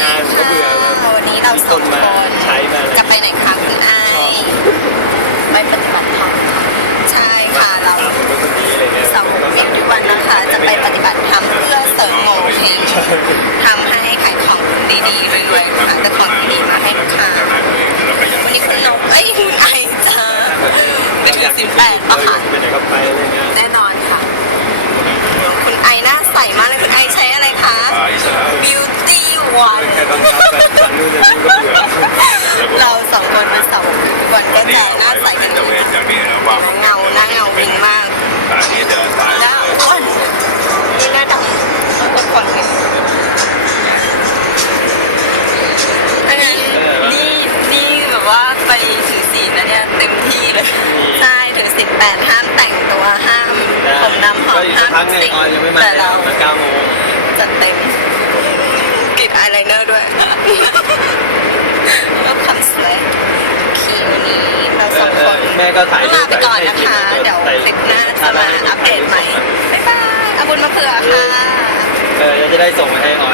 งานก็เบื่อแบบวันนี้เรามีสคองนคมานใช้มาจะไปไหนคะคุณไอายไปปฏิบัติธรรมใช่ค่ะเราตามคนคนนี้อะไรเงี้ยสาวกเอกทุกวันนะคะ จะไปปฏิบัติธรรมเพื่อเสริมโงเฮงทำให้ขายของดีๆรวยๆค่ะแต่ของดีๆมาให้ลูกค้าวันนี้คุณนกเอ้ยคุณไอจ้าไปถึงสิบแปดปะคะไปไหนก็ไปอะไรเงี้ยแน่นอนค่ะคุณไอหน้าใสมากเลย One แค่ต้องการแบบฟังนู่นนี่ก็เบื่อเราสองคนเป็นสาวกทุกวันก็จะหน้าใสกันอยู่าเงาหน้าเงาวิ่งมากหน้าอ้วนนี่หน้าดำอ้วนกว่าเลยอันนั้นี่นี่แบบว่าไปถือศีลนะเนี่ยเต็มที่เลยใช่ถือศีลแปดห้ามแต่งตัวห้ามผมดำหอมห้ามสิ่งแต่เรา มาเก้าโมง จัดเต็มกรีดอายไลเนอร์ด้วยแล้วคำสวยคีวันนี้เราสองคน แม่ก็ถ่ายลาไปก่อนนะคะ เดี๋ยวคลิปหน้าจะมาอัปเดตใหม่ บ๊ายบายอาบุญมาเผื่อค่ะ เออจะได้ส่งมาให้ออนมี